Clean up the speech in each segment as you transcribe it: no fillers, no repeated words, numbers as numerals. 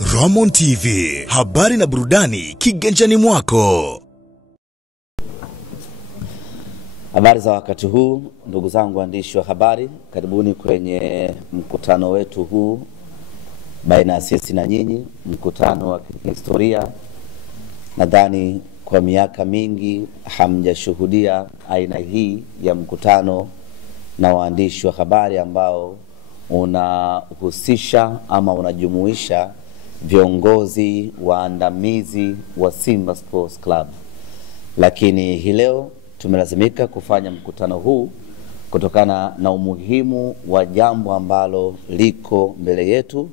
Ramon TV, habari na burudani kiganjani mwako. Habari za wakati huu, ndugu zangu waandishi wa habari, karibuni kwenye mkutano wetu huu baina ya sisi na nyinyi, mkutano wa kihistoria. Nadhani kwa miaka mingi hamjashuhudia aina hii ya mkutano na waandishi wa habari ambao unahusisha ama unajumuisha viongozi waandamizi wa Simba Sports Club. Lakini hii leo tumelazimika kufanya mkutano huu kutokana na umuhimu wa jambo ambalo liko mbele yetu,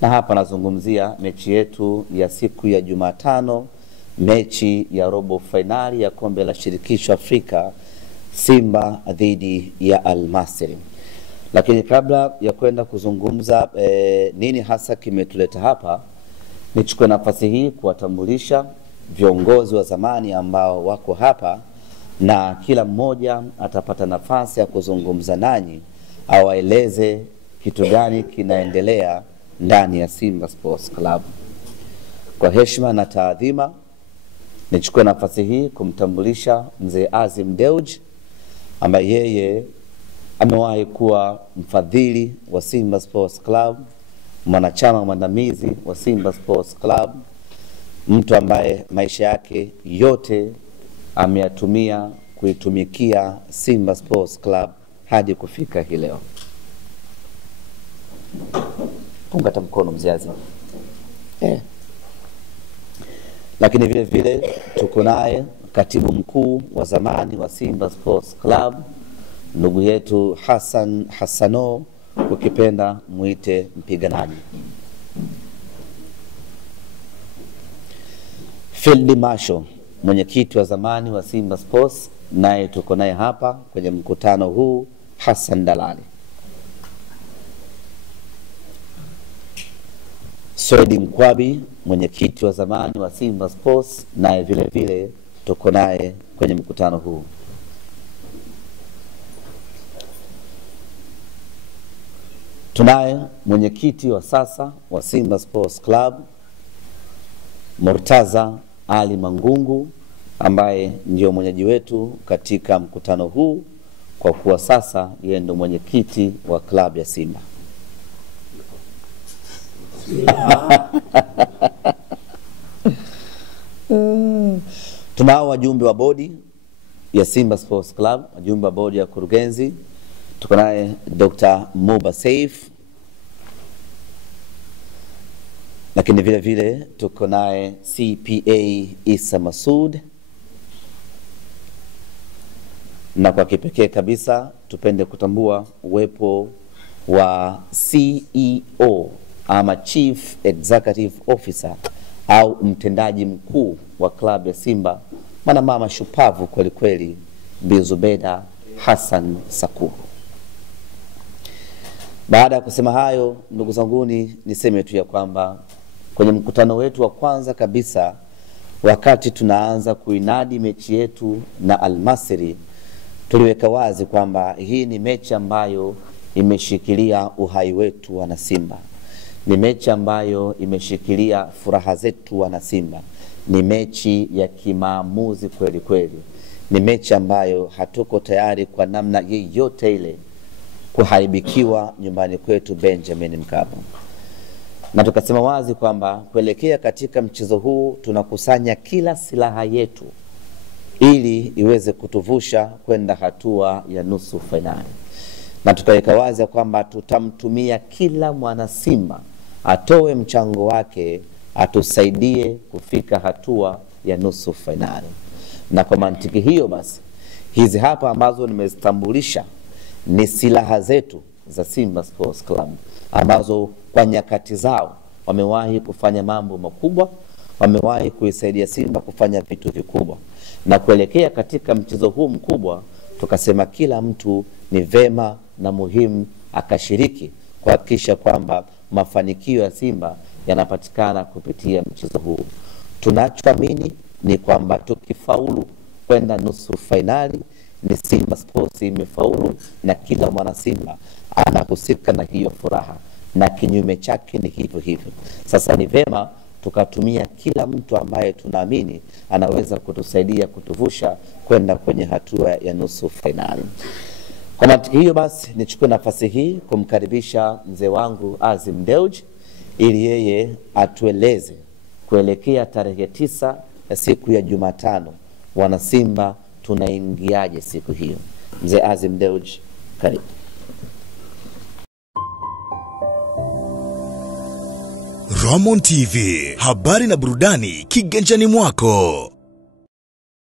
na hapa nazungumzia mechi yetu ya siku ya Jumatano, mechi ya robo finali ya kombe la shirikisho Afrika, Simba dhidi ya Al Masry. Lakini kabla ya kwenda kuzungumza nini hasa kimetuleta hapa, nichukue nafasi hii kuwatambulisha viongozi wa zamani ambao wako hapa, na kila mmoja atapata nafasi ya kuzungumza nanyi, awaeleze kitu gani kinaendelea ndani ya Simba Sports Club. Kwa heshima na taadhima, nichukue nafasi hii kumtambulisha mzee Azim Dewji, ambaye yeye amewahi kuwa mfadhili wa Simba Sports Club, mwanachama mwandamizi wa Simba Sports Club, mtu ambaye maisha yake yote ameyatumia kuitumikia Simba Sports Club hadi kufika hii leo. Punga mkono mzee Azim. Lakini vile vile tuko naye katibu mkuu wa zamani wa Simba Sports Club, ndugu yetu Hassan Hassano, ukipenda muite mpiganaji. Field Marshal, mwenyekiti wa zamani wa Simba Sports, naye tuko naye hapa kwenye mkutano huu, Hassan Dalali. Swedi Mkwabi, mwenyekiti wa zamani wa Simba Sports, naye vile vile tuko naye kwenye mkutano huu. Tunaye mwenyekiti wa sasa wa Simba Sports Club, Murtaza Ali Mangungu, ambaye ndio mwenyeji wetu katika mkutano huu, kwa kuwa sasa yeye ndio mwenyekiti wa klabu ya Simba. Tunao wajumbe wa bodi ya Simba Sports Club, wajumbe wa bodi ya kurugenzi. Tuko naye Dr. Muba Saif, lakini vile vile tuko naye CPA Isa Masud, na kwa kipekee kabisa tupende kutambua uwepo wa CEO ama Chief Executive Officer au mtendaji mkuu wa klabu ya Simba, mama shupavu kweli kweli, Bi Zubeda Hassan Sakuru. Baada ya kusema hayo, ndugu zanguni, niseme tu ya kwamba kwenye mkutano wetu wa kwanza kabisa, wakati tunaanza kuinadi mechi yetu na Al Masry, tuliweka wazi kwamba hii ni mechi ambayo imeshikilia uhai wetu wana Simba. Ni mechi ambayo imeshikilia furaha zetu wana Simba. Ni mechi ya kimaamuzi kweli kweli. Ni mechi ambayo hatuko tayari kwa namna yoyote ile kuharibikiwa nyumbani kwetu Benjamin Mkapa. Na tukasema wazi kwamba kuelekea katika mchezo huu tunakusanya kila silaha yetu ili iweze kutuvusha kwenda hatua ya nusu finali. Na tukaweka wazi kwamba tutamtumia kila mwana Simba atoe mchango wake, atusaidie kufika hatua ya nusu finali. Na kwa mantiki hiyo basi, hizi hapa ambazo nimezitambulisha ni silaha zetu za Simba Sports Club, ambazo kwa nyakati zao wamewahi kufanya mambo makubwa, wamewahi kuisaidia Simba kufanya vitu vikubwa. Na kuelekea katika mchezo huu mkubwa, tukasema kila mtu ni vema na muhimu akashiriki kuhakikisha kwamba mafanikio ya Simba yanapatikana kupitia mchezo huu. Tunachoamini ni kwamba tukifaulu kwenda nusu finali, ni Simba Sports imefaulu, na kila mwana Simba anahusika na hiyo furaha. na kinyume chake ni hivyo hivyo. Sasa ni vema tukatumia kila mtu ambaye tunaamini anaweza kutusaidia kutuvusha kwenda kwenye hatua ya nusu fainali. Kwa mantiki hiyo basi, nichukue nafasi hii kumkaribisha mzee wangu Azim Deuji ili yeye atueleze kuelekea tarehe 9 ya siku ya Jumatano, wana Simba tunaingiaje siku hiyo. Mzee Azim Deuji, karibu. Ramon TV, habari na burudani kiganjani mwako.